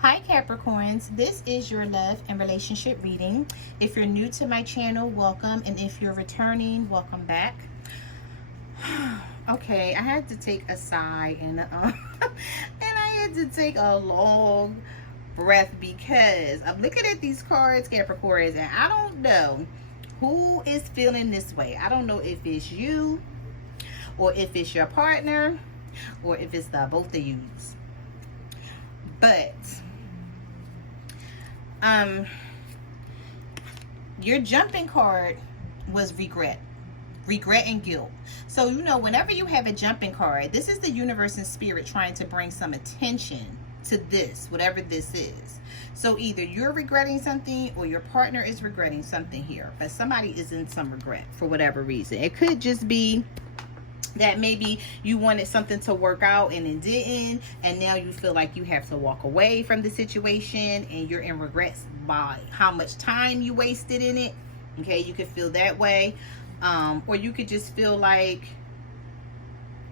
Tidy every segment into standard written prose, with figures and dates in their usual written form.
Hi Capricorns, this is your love and relationship reading. If you're new to my channel, welcome, and if you're returning, welcome back. Okay, I had to take a sigh and and I had to take a long breath because I'm looking at these cards, Capricorns, and I don't know who is feeling this way. I don't know if it's you or if it's your partner or if it's the both of yous. But your jumping card was regret and guilt. So whenever you have a jumping card, this is the universe and spirit trying to bring some attention to this, whatever this is. So either you're regretting something or your partner is regretting something here, but somebody is in some regret for whatever reason. It could just be that maybe you wanted something to work out and it didn't, and now you feel like you have to walk away from the situation and you're in regrets by how much time you wasted in it. Okay, you could feel that way. Or you could just feel like,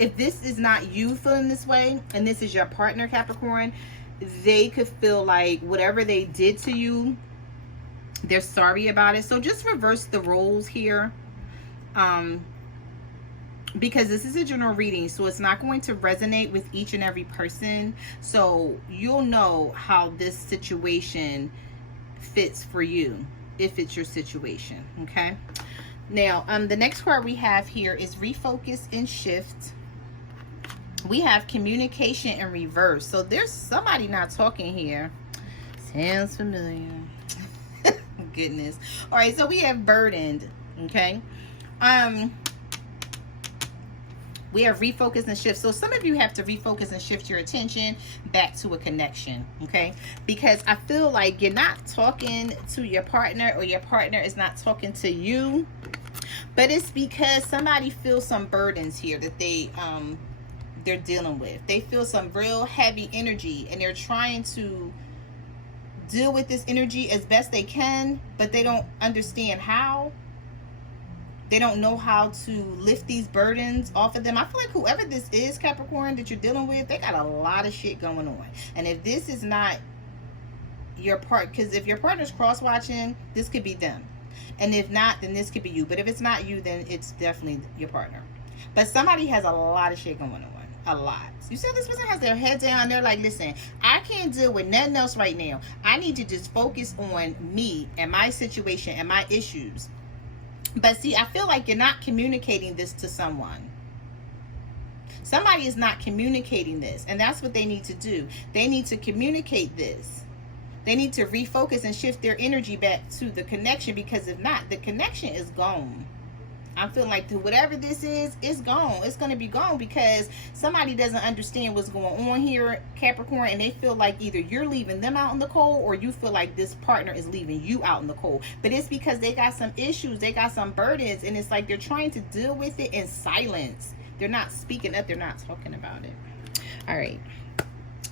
if this is not you feeling this way and this is your partner, Capricorn, they could feel like whatever they did to you, they're sorry about it. So just reverse the roles here. Because this is a general reading, so it's not going to resonate with each and every person. So you'll know how this situation fits for you if it's your situation. Okay. Now, the next card we have here is refocus and shift. We have communication in reverse. So there's somebody not talking here. Sounds familiar. Goodness. All right. So we have burdened. Okay. We have refocus and shift. So some of you have to refocus and shift your attention back to a connection, okay? Because I feel like you're not talking to your partner or your partner is not talking to you. But it's because somebody feels some burdens here that they're dealing with. They feel some real heavy energy and they're trying to deal with this energy as best they can, but they don't understand how. They don't know how to lift these burdens off of them. I feel like whoever this is, Capricorn, that you're dealing with, they got a lot of shit going on. And if this is not your part, because if your partner's cross-watching, this could be them. And if not, then this could be you. But if it's not you, then it's definitely your partner. But somebody has a lot of shit going on. A lot. You see, this person has their head down. They're like, listen, I can't deal with nothing else right now. I need to just focus on me and my situation and my issues. But see, I feel like you're not communicating this to someone. Somebody is not communicating this. And that's what they need to do. They need to communicate this. They need to refocus and shift their energy back to the connection. Because if not, the connection is gone. I feel like whatever this is, it's gone. It's going to be gone because somebody doesn't understand what's going on here, Capricorn, and they feel like either you're leaving them out in the cold or you feel like this partner is leaving you out in the cold. But it's because they got some issues, they got some burdens, and it's like they're trying to deal with it in silence. They're not speaking up. They're not talking about it. All right.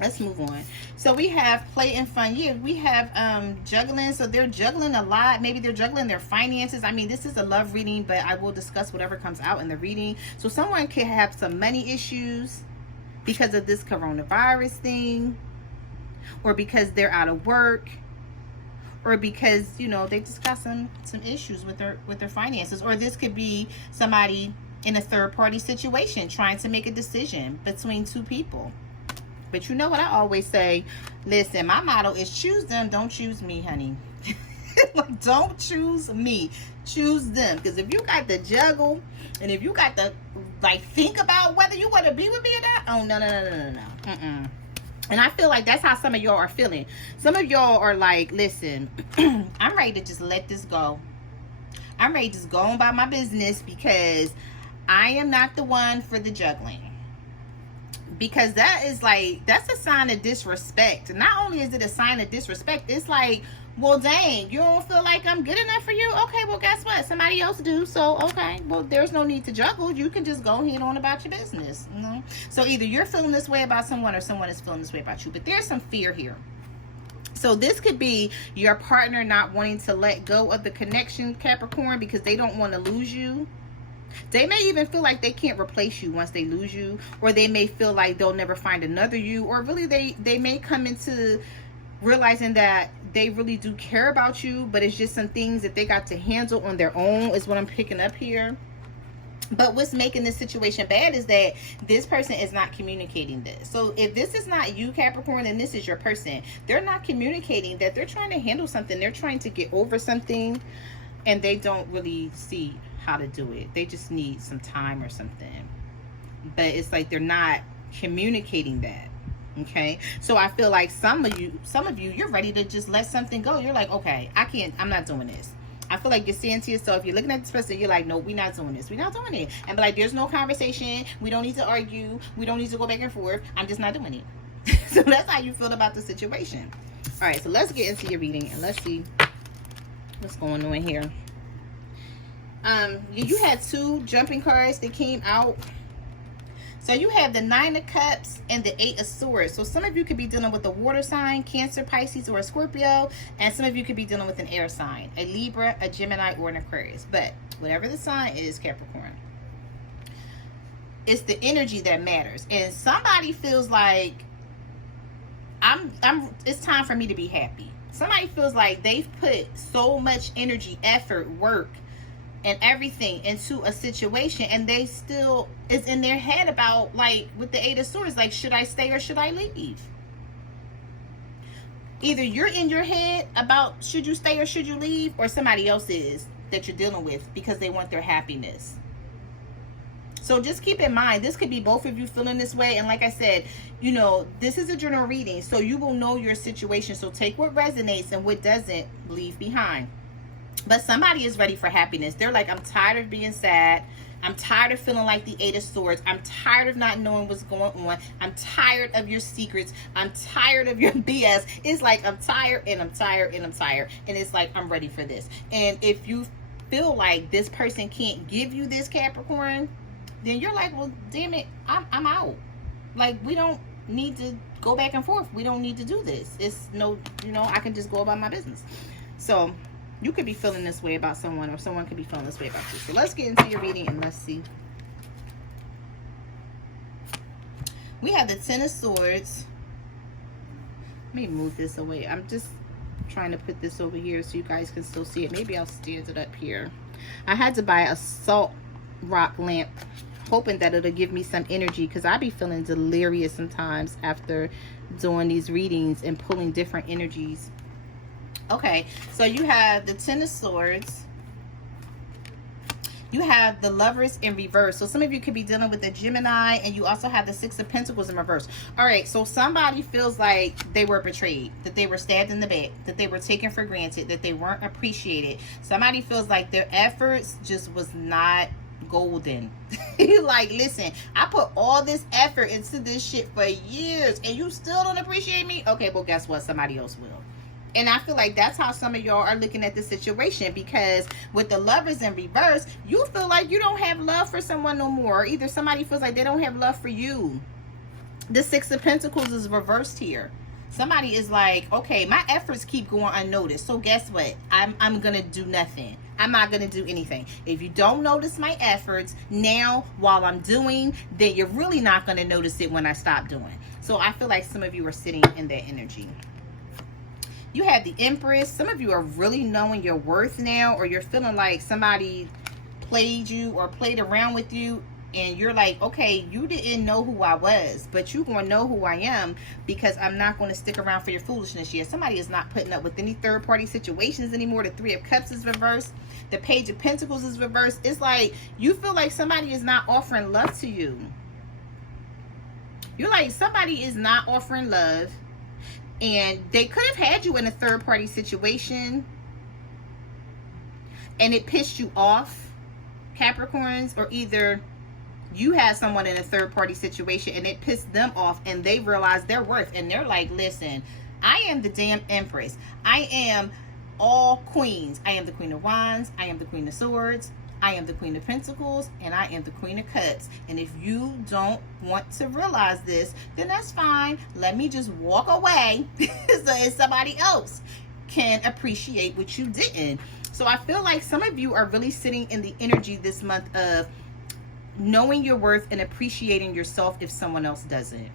Let's move on. So we have play and fun. Yeah, we have juggling. So they're juggling a lot. Maybe they're juggling their finances. I mean, this is a love reading, but I will discuss whatever comes out in the reading. So someone could have some money issues because of this coronavirus thing, or because they're out of work, or because, they just got some issues with their finances. Or this could be somebody in a third-party situation trying to make a decision between two people. But you know what I always say? Listen, my motto is choose them, don't choose me, honey. Like, don't choose me. Choose them. Because if you got to juggle, and if you got to, think about whether you want to be with me or not, oh, no. Mm-mm. And I feel like that's how some of y'all are feeling. Some of y'all are like, listen, I'm ready to just let this go. I'm ready to just go on about my business because I am not the one for the juggling. Because that's a sign of disrespect. Not only is it a sign of disrespect, it's like, well, dang, you don't feel like I'm good enough for you? Okay, well, guess what? Somebody else do. So, okay, well, there's no need to juggle. You can just go ahead on about your business. So either you're feeling this way about someone or someone is feeling this way about you. But there's some fear here. So this could be your partner not wanting to let go of the connection, Capricorn, because they don't want to lose you. They may even feel like they can't replace you once they lose you, or they may feel like they'll never find another you, or really they may come into realizing that they really do care about you, but it's just some things that they got to handle on their own is what I'm picking up here. But what's making this situation bad is that this person is not communicating this. So if this is not you, Capricorn, then this is your person. They're not communicating that they're trying to handle something. They're trying to get over something, and they don't really see how to do it. They just need some time or something. But it's like they're not communicating that. Okay, so I feel like some of you, you're ready to just let something go. You're like, okay, I'm not doing this. I feel like you're saying to yourself, you're looking at this person, you're like, no, we're not doing this. We're not doing it. And be like, there's no conversation. We don't need to argue. We don't need to go back and forth. I'm just not doing it. So that's how you feel about the situation. All right, so let's get into your reading and let's see what's going on here. You had 2 jumping cards that came out. So you have the 9 of Cups and the 8 of Swords. So some of you could be dealing with a water sign, Cancer, Pisces, or a Scorpio. And some of you could be dealing with an air sign, a Libra, a Gemini, or an Aquarius. But whatever the sign is, Capricorn, it's the energy that matters. And somebody feels like it's time for me to be happy. Somebody feels like they've put so much energy, effort, work, and everything into a situation, and they still is in their head about, like with the 8 of Swords, like, should I stay or should I leave? Either you're in your head about should you stay or should you leave, or somebody else is that you're dealing with because they want their happiness. So just keep in mind, this could be both of you feeling this way. And like I said, you know, this is a general reading, so you will know your situation. So take what resonates and what doesn't, leave behind. But somebody is ready for happiness. They're like, I'm tired of being sad. I'm tired of feeling like the 8 of Swords. I'm tired of not knowing what's going on. I'm tired of your secrets. I'm tired of your BS. It's like, I'm tired and I'm tired and I'm tired. And it's like, I'm ready for this. And if you feel like this person can't give you this, Capricorn, then you're like, well, damn it, I'm out. Like, we don't need to go back and forth. We don't need to do this. It's no, you know, I can just go about my business. So you could be feeling this way about someone, or someone could be feeling this way about you. So let's get into your reading and let's see. We have the 10 of Swords. Let me move this away. I'm just trying to put this over here so you guys can still see it. Maybe I'll stand it up here. I had to buy a salt rock lamp, hoping that it'll give me some energy, because I be feeling delirious sometimes after doing these readings and pulling different energies. Okay, so you have the 10 of Swords. You have the Lovers in reverse. So some of you could be dealing with the Gemini, and you also have the 6 of Pentacles in reverse. All right, so somebody feels like they were betrayed, that they were stabbed in the back, that they were taken for granted, that they weren't appreciated. Somebody feels like their efforts just was not golden. You like, listen, I put all this effort into this shit for years, and you still don't appreciate me? Okay, well, guess what? Somebody else will. And I feel like that's how some of y'all are looking at the situation, because with the Lovers in reverse, you feel like you don't have love for someone no more. Or either somebody feels like they don't have love for you. The 6 of Pentacles is reversed here. Somebody is like, okay, my efforts keep going unnoticed. So guess what? I'm going to do nothing. I'm not going to do anything. If you don't notice my efforts now while I'm doing, then you're really not going to notice it when I stop doing. So I feel like some of you are sitting in that energy. You have the Empress. Some of you are really knowing your worth now, or you're feeling like somebody played you or played around with you, and you're like, okay, you didn't know who I was, but you're going to know who I am, because I'm not going to stick around for your foolishness here. Somebody is not putting up with any third-party situations anymore. The 3 of Cups is reversed. The Page of Pentacles is reversed. It's like you feel like somebody is not offering love to you. You're like, somebody is not offering love. And they could have had you in a third-party situation, and it pissed you off, Capricorns, or either you had someone in a third-party situation and it pissed them off, and they realized their worth, and they're like, listen, I am the damn Empress. I am all queens. I am the Queen of Wands. I am the Queen of Swords. I am the Queen of Pentacles, and I am the Queen of Cups. And if you don't want to realize this, then that's fine. Let me just walk away so somebody else can appreciate what you didn't. So I feel like some of you are really sitting in the energy this month of knowing your worth and appreciating yourself if someone else doesn't.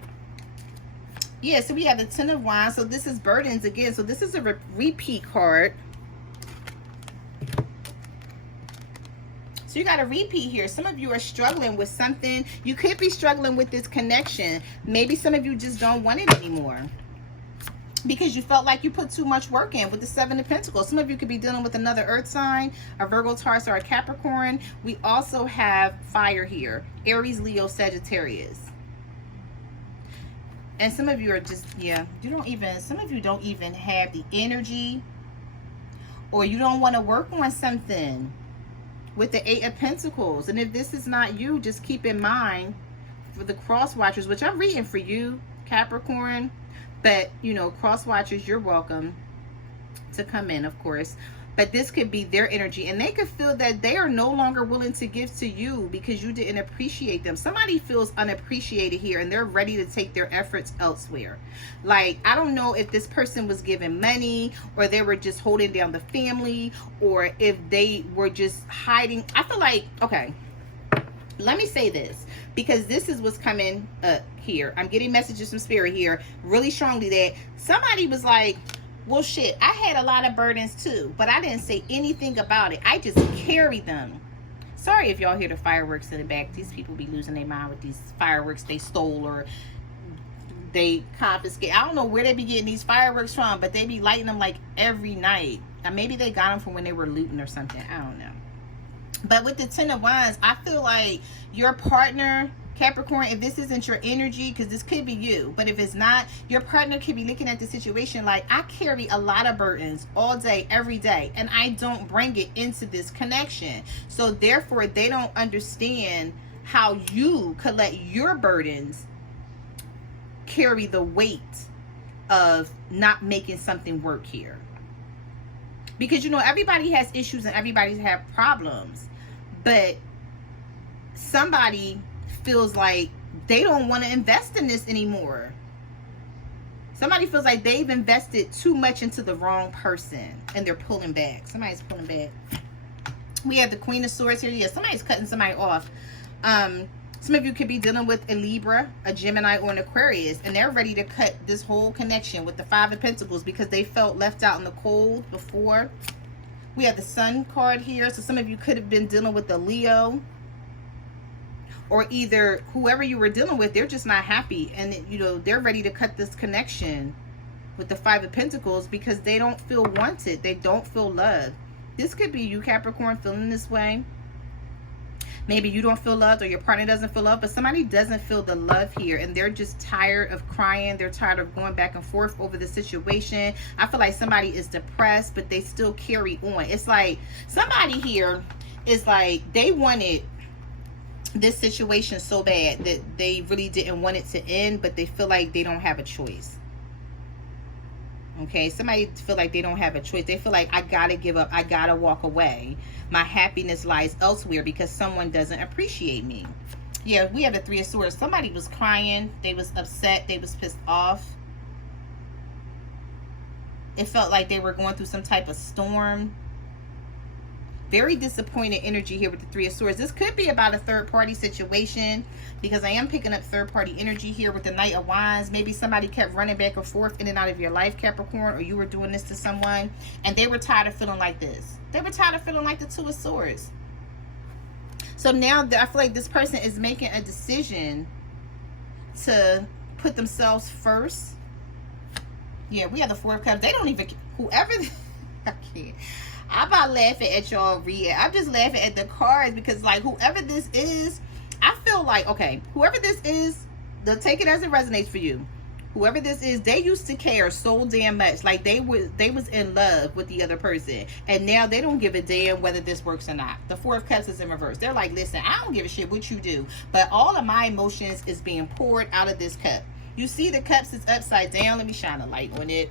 Yeah, so we have the Ten of Wands. So this is burdens again. So this is a repeat card. So you got a repeat here. Some of you are struggling with something. You could be struggling with this connection. Maybe some of you just don't want it anymore because you felt like you put too much work in with the Seven of Pentacles. Some of you could be dealing with another earth sign, a Virgo, Taurus, or a Capricorn. We also have fire here. Aries, Leo, Sagittarius. And some of you are just, yeah, some of you don't even have the energy, or you don't want to work on something with the Eight of Pentacles. And if this is not you, just keep in mind for the cross watchers, which I'm reading for you, Capricorn, but you know, cross watchers, you're welcome to come in, of course. But this could be their energy, and they could feel that they are no longer willing to give to you because you didn't appreciate them. Somebody feels unappreciated here, and they're ready to take their efforts elsewhere. Like, I don't know if this person was giving money, or they were just holding down the family, or if they were just hiding. I feel like, okay, let me say this, because this is what's coming up here. I'm getting messages from Spirit here really strongly that somebody was like, well, shit, I had a lot of burdens too, but I didn't say anything about it. I just carried them. Sorry if y'all hear the fireworks in the back. These people be losing their mind with these fireworks they stole or they confiscate. I don't know where they be getting these fireworks from, but they be lighting them like every night. And maybe they got them from when they were looting or something. I don't know. But with the Ten of Wands, I feel like your partner, Capricorn, if this isn't your energy, because this could be you, but if it's not, your partner could be looking at the situation like, I carry a lot of burdens all day, every day, and I don't bring it into this connection. So therefore, they don't understand how you could let your burdens carry the weight of not making something work here. Because, you know, everybody has issues and everybody has problems, but somebody feels like they don't want to invest in this anymore. Somebody feels like they've invested too much into the wrong person and they're pulling back. Somebody's pulling back. We have the Queen of Swords here. Yeah, somebody's cutting somebody off. Some of you could be dealing with a Libra, a Gemini, or an Aquarius, and they're ready to cut this whole connection with the Five of Pentacles because they felt left out in the cold before. We have the Sun card here. So some of you could have been dealing with a Leo, or either whoever you were dealing with, they're just not happy. And, you know, they're ready to cut this connection with the Five of Pentacles because they don't feel wanted. They don't feel loved. This could be you, Capricorn, feeling this way. Maybe you don't feel loved or your partner doesn't feel loved, but somebody doesn't feel the love here and they're just tired of crying. They're tired of going back and forth over the situation. I feel like somebody is depressed, but they still carry on. It's like somebody here is like they wanted this situation so bad that they really didn't want it to end, but they feel like they don't have a choice. Okay, somebody feel like they don't have a choice. They feel like, I gotta give up, I gotta walk away. My happiness lies elsewhere because someone doesn't appreciate me. Yeah, we have the Three of Swords. Somebody was crying, they was upset, they was pissed off. It felt like they were going through some type of storm. Very disappointed energy here with the Three of Swords. This could be about a third-party situation because I am picking up third-party energy here with the Knight of Wands. Maybe somebody kept running back and forth in and out of your life, Capricorn, or you were doing this to someone, and they were tired of feeling like this. They were tired of feeling like the Two of Swords. So now I feel like this person is making a decision to put themselves first. Yeah, we have the Four of Cups. They don't even, whoever, I can't. I'm not laughing at y'all read. I'm just laughing at the cards because, like, whoever this is, I feel like, okay, whoever this is, they'll take it as it resonates for you. Whoever this is, they used to care so damn much. Like, they was in love with the other person. And now they don't give a damn whether this works or not. The Four of Cups is in reverse. They're like, listen, I don't give a shit what you do. But all of my emotions is being poured out of this cup. You see the cups is upside down. Let me shine a light on it.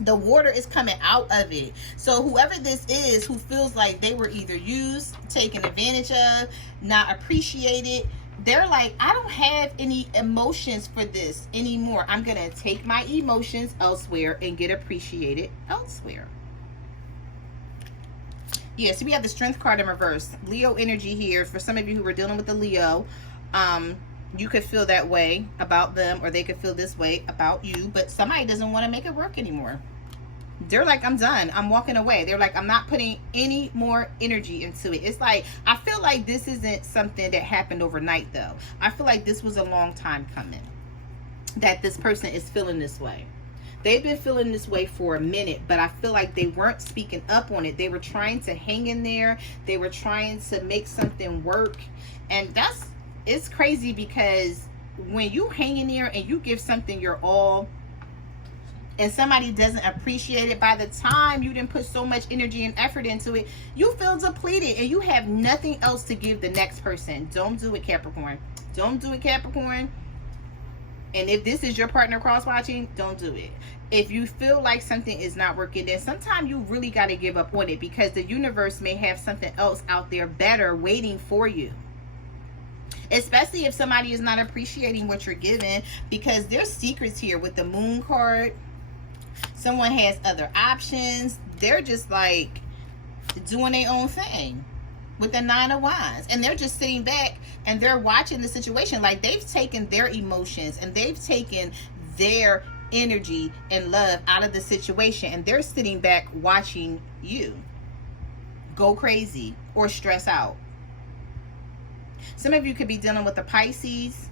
The water is coming out of it. So whoever this is who feels like they were either used, taken advantage of, not appreciated, they're like, I don't have any emotions for this anymore. I'm going to take my emotions elsewhere and get appreciated elsewhere. Yeah, so we have the Strength card in reverse. Leo energy here. For some of you who were dealing with the Leo, You could feel that way about them, or they could feel this way about you, but somebody doesn't want to make it work anymore. They're like, I'm done. I'm walking away. They're like, I'm not putting any more energy into it. It's like, I feel like this isn't something that happened overnight, though. I feel like this was a long time coming, that this person is feeling this way. They've been feeling this way for a minute, but I feel like they weren't speaking up on it. They were trying to hang in there. They were trying to make something work. And it's crazy, because when you hang in there and you give something your all, and somebody doesn't appreciate it, by the time you didn't put so much energy and effort into it, you feel depleted and you have nothing else to give the next person. Don't do it, Capricorn. Don't do it, Capricorn. And if this is your partner cross-watching, don't do it. If you feel like something is not working, then sometimes you really got to give up on it, because the universe may have something else out there better waiting for you. Especially if somebody is not appreciating what you're giving, because there's secrets here with the Moon card. Someone has other options. They're just like doing their own thing with the Nine of Wands, and they're just sitting back and they're watching the situation. Like, they've taken their emotions and they've taken their energy and love out of the situation, and they're sitting back watching you go crazy or stress out. Some of you could be dealing with a Pisces.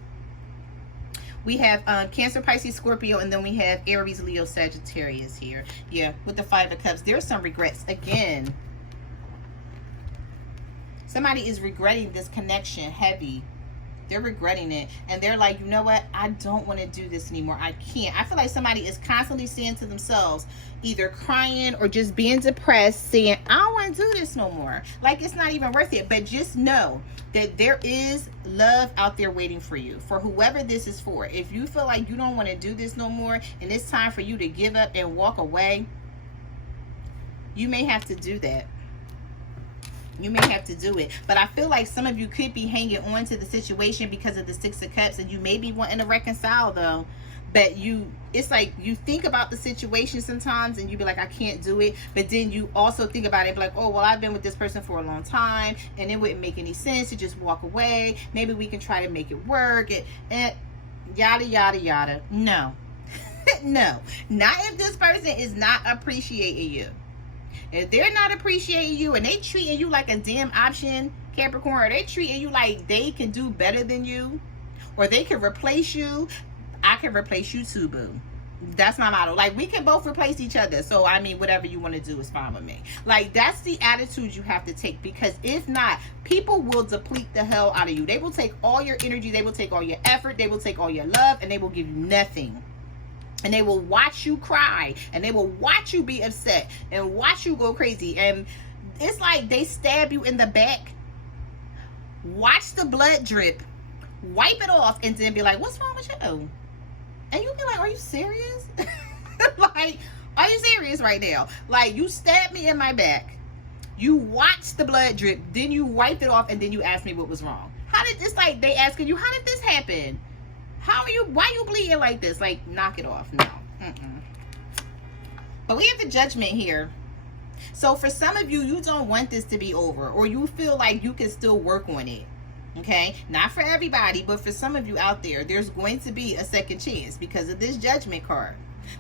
We have Cancer, Pisces, Scorpio, and then we have Aries, Leo, Sagittarius here. Yeah, with the Five of Cups. There's some regrets. Again, somebody is regretting this connection heavy. They're regretting it. And they're like, you know what? I don't want to do this anymore. I can't. I feel like somebody is constantly saying to themselves, either crying or just being depressed, saying, I don't want to do this no more. Like, it's not even worth it. But just know that there is love out there waiting for you, for whoever this is for. If you feel like you don't want to do this no more and it's time for you to give up and walk away, you may have to do that. You may have to do it. But I feel like some of you could be hanging on to the situation because of the Six of Cups, and you may be wanting to reconcile, though. But it's like you think about the situation sometimes and you be like, I can't do it. But then you also think about it, like, oh, well, I've been with this person for a long time and it wouldn't make any sense to just walk away. Maybe we can try to make it work, and yada, yada, yada. No. No. Not if this person is not appreciating you. If they're not appreciating you and they treating you like a damn option, Capricorn, or they treating you like they can do better than you, or they can replace you, I can replace you too, boo. That's my motto. Like, we can both replace each other. So, I mean, whatever you want to do is fine with me. Like, that's the attitude you have to take, because if not, people will deplete the hell out of you. They will take all your energy. They will take all your effort. They will take all your love, and they will give you nothing. And they will watch you cry, and they will watch you be upset and watch you go crazy. And it's like they stab you in the back, watch the blood drip, wipe it off, and then be like, what's wrong with you? And you'll be like, are you serious? Like, are you serious right now? Like, you stabbed me in my back, you watched the blood drip, then you wiped it off, and then you asked me what was wrong. How did this, like, they asking you, how did this happen? Why are you bleeding like this? Like, knock it off. No. But we have the Judgment here. So for some of you, you don't want this to be over, or you feel like you can still work on it. Okay? Not for everybody, but for some of you out there, there's going to be a second chance because of this Judgment card.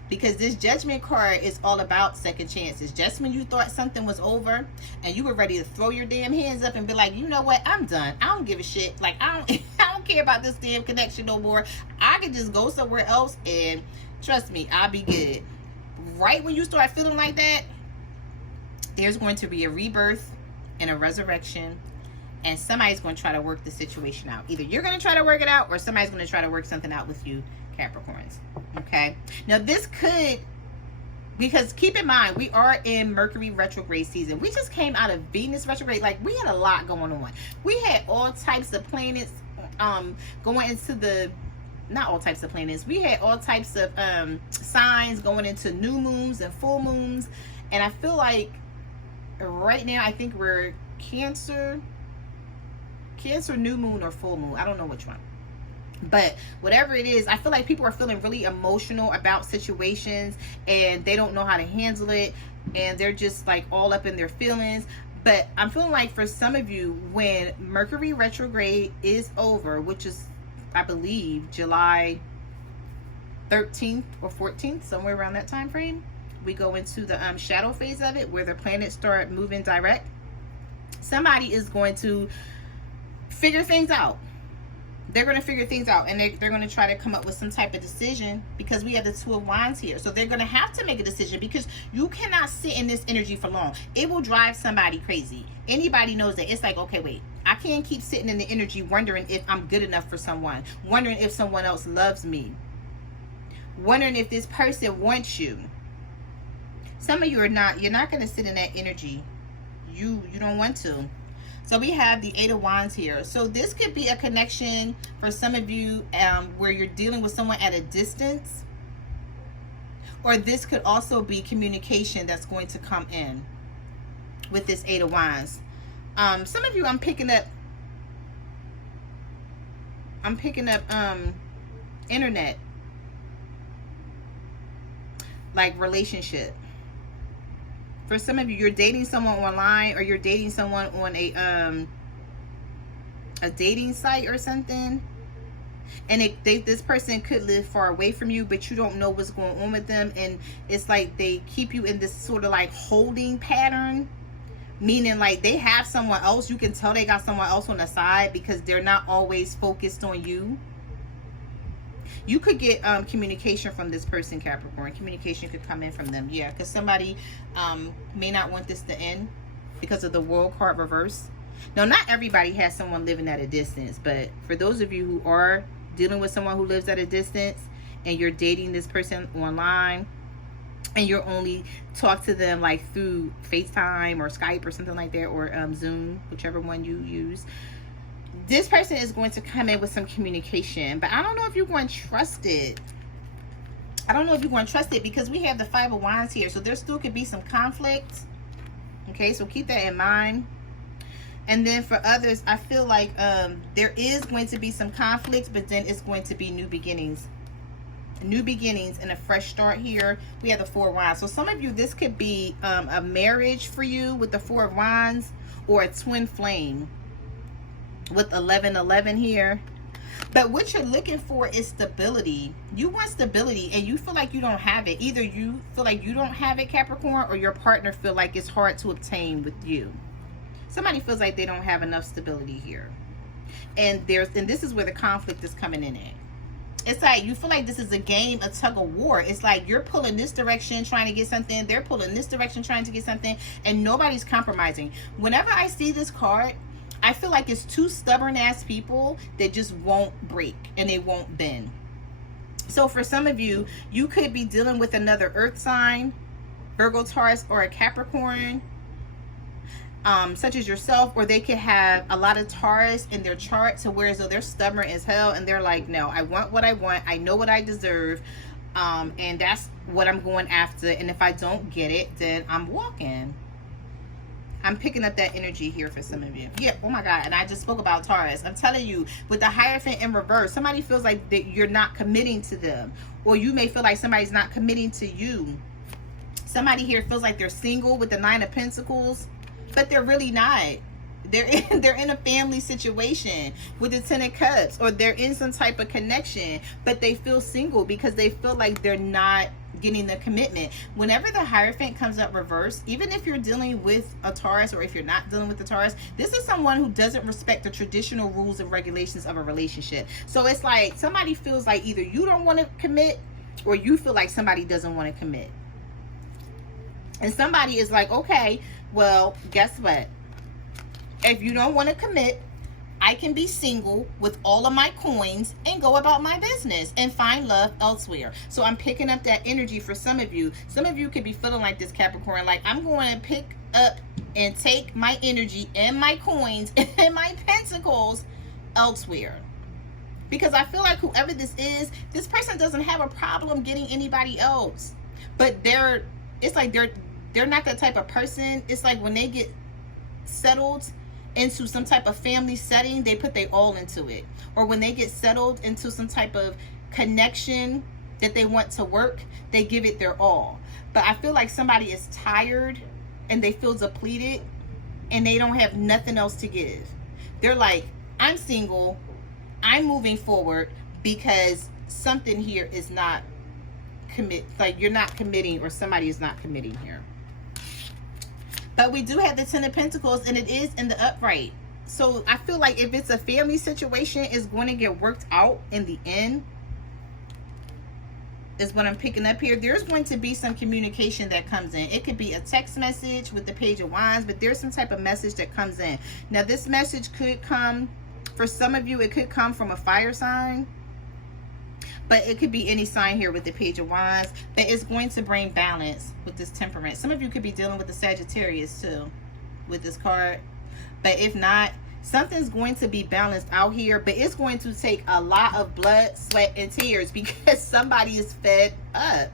Because this Judgment card is all about second chances. Just when you thought something was over and you were ready to throw your damn hands up and be like, you know what, I'm done. I don't give a shit. Like, I don't care about this damn connection no more. I can just go somewhere else, and trust me, I'll be good. Right when you start feeling like that, there's going to be a rebirth and a resurrection, and somebody's going to try to work the situation out. Either you're going to try to work it out, or somebody's going to try to work something out with you, Capricorns. Okay, now this could, because keep in mind, we are in Mercury retrograde season. We just came out of Venus retrograde. Like, we had a lot going on. We had all types of planets going into the, not all types of planets, we had all types of signs going into new moons and full moons. And I feel like right now, I think we're Cancer new moon or full moon. I don't know which one. But whatever it is, I feel like people are feeling really emotional about situations, and they don't know how to handle it, and they're just like all up in their feelings. But I'm feeling like for some of you, when Mercury retrograde is over, which is I believe, July 13th or 14th, somewhere around that time frame, we go into the shadow phase of it, where the planets start moving direct. Somebody is going to figure things out. They're going to figure things out, and they're going to try to come up with some type of decision, because we have the Two of Wands here. So they're going to have to make a decision, because you cannot sit in this energy for long. It will drive somebody crazy. Anybody knows that. It's like, okay, wait, I can't keep sitting in the energy wondering if I'm good enough for someone, wondering if someone else loves me, wondering if this person wants you. Some of you are not, you're not going to sit in that energy. You don't want to. So we have the Eight of Wands here. So this could be a connection for some of you where you're dealing with someone at a distance. Or this could also be communication that's going to come in with this Eight of Wands. Some of you, I'm picking up internet, like relationship. For some of you, you're dating someone online, or you're dating someone on a dating site or something, and this person could live far away from you, but you don't know what's going on with them, and it's like they keep you in this sort of like holding pattern, meaning like they have someone else. You can tell they got someone else on the side, because they're not always focused on you. You could get communication from this person, Capricorn. Communication could come in from them. Yeah, because somebody may not want this to end because of the World card reverse. Now, not everybody has someone living at a distance, but for those of you who are dealing with someone who lives at a distance, and you're dating this person online, and you're only talk to them like through FaceTime or Skype or something like that, or Zoom, whichever one you use, this person is going to come in with some communication, but I don't know if you're going to trust it. I don't know if you're going to trust it, because we have the Five of Wands here. So there still could be some conflict. Okay, so keep that in mind. And then for others, I feel like there is going to be some conflict, but then it's going to be new beginnings. New beginnings and a fresh start here. We have the Four of Wands. So some of you, this could be a marriage for you with the Four of Wands, or a twin flame with 1111 here. But what you're looking for is stability. You want stability, and you feel like you don't have it. Either you feel like you don't have it, Capricorn, or your partner feel like it's hard to obtain with you. Somebody feels like they don't have enough stability here. And this is where the conflict is coming in at. It's like you feel like this is a game, a tug of war. It's like you're pulling this direction trying to get something, they're pulling this direction trying to get something, and nobody's compromising. Whenever I see this card, I feel like it's two stubborn ass people that just won't break and they won't bend. So for some of you, you could be dealing with another earth sign, Virgo, Taurus, or a Capricorn, such as yourself, or they could have a lot of Taurus in their chart, to where as though they're stubborn as hell, and they're like, no, I want what I want, I know what I deserve, and that's what I'm going after, and if I don't get it, then I'm walking. I'm picking up that energy here for some of you. Yeah, oh my God, and I just spoke about Taurus. I'm telling you, with the Hierophant in reverse, somebody feels like that you're not committing to them, or you may feel like somebody's not committing to you. Somebody here feels like they're single with the Nine of Pentacles, but they're really not. They're in a family situation with the Ten of Cups, or they're in some type of connection, but they feel single because they feel like they're not getting the commitment. Whenever the Hierophant comes up reverse, even if you're dealing with a Taurus, or if you're not dealing with the Taurus, this is someone who doesn't respect the traditional rules and regulations of a relationship. So it's like somebody feels like either you don't want to commit, or you feel like somebody doesn't want to commit. And somebody is like, okay, well, guess what? If you don't want to commit, I can be single with all of my coins and go about my business and find love elsewhere. So I'm picking up that energy for some of you. Some of you could be feeling like this, Capricorn, like I'm going to pick up and take my energy and my coins and my pentacles elsewhere. Because I feel like whoever this is, this person doesn't have a problem getting anybody else. But it's like they're not that type of person. It's like when they get settled into some type of family setting, they put their all into it. Or when they get settled into some type of connection that they want to work, they give it their all. But I feel like somebody is tired and they feel depleted and they don't have nothing else to give. They're like, I'm single, I'm moving forward because something here is not like you're not committing, or somebody is not committing here. But we do have the Ten of Pentacles, and it is in the upright. So I feel like if it's a family situation, it's going to get worked out in the end, is what I'm picking up here. There's going to be some communication that comes in. It could be a text message with the Page of Wands, but there's some type of message that comes in. Now, this message could come, for some of you, it could come from a fire sign, but it could be any sign here with the Page of Wands. But it's going to bring balance with this Temperance. Some of you could be dealing with the Sagittarius too with this card. But if not, something's going to be balanced out here. But it's going to take a lot of blood, sweat, and tears because somebody is fed up.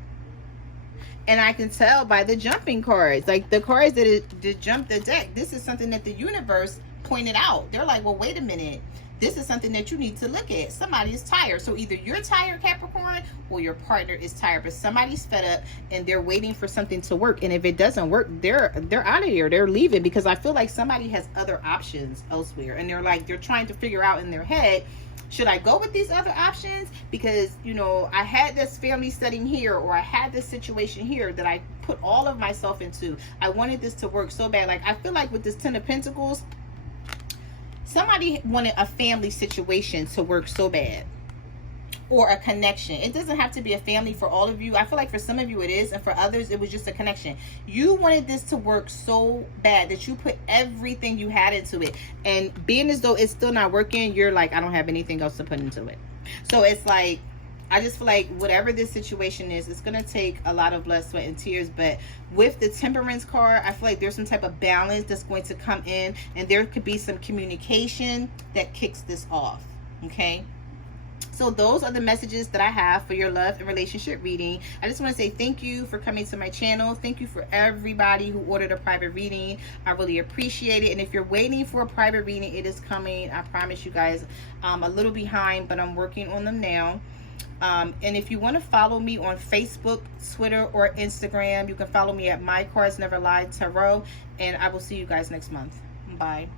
And I can tell by the jumping cards, like the cards that jump the deck. This is something that the universe pointed out. They're like, well, wait a minute. This is something that you need to look at. Somebody is tired. So either you're tired, Capricorn, or your partner is tired. But somebody's fed up and they're waiting for something to work. And if it doesn't work, they're out of here. They're leaving, because I feel like somebody has other options elsewhere. And they're trying to figure out in their head, should I go with these other options? Because, you know, I had this family setting here, or I had this situation here that I put all of myself into. I wanted this to work so bad. Like, I feel like with this Ten of Pentacles, somebody wanted a family situation to work so bad, or a connection. It doesn't have to be a family for all of you. I feel like for some of you it is, and for others it was just a connection. You wanted this to work so bad that you put everything you had into it, and being as though it's still not working, you're like, I don't have anything else to put into it. So it's like, I just feel like whatever this situation is, it's going to take a lot of blood, sweat, and tears. But with the Temperance card, I feel like there's some type of balance that's going to come in, and there could be some communication that kicks this off. Okay? So those are the messages that I have for your love and relationship reading. I just want to say thank you for coming to my channel. Thank you for everybody who ordered a private reading. I really appreciate it. And if you're waiting for a private reading, it is coming. I promise you guys. I'm a little behind, but I'm working on them now. And if you want to follow me on Facebook, Twitter, or Instagram, you can follow me at My Cards Never Lie Tarot. And I will see you guys next month. Bye.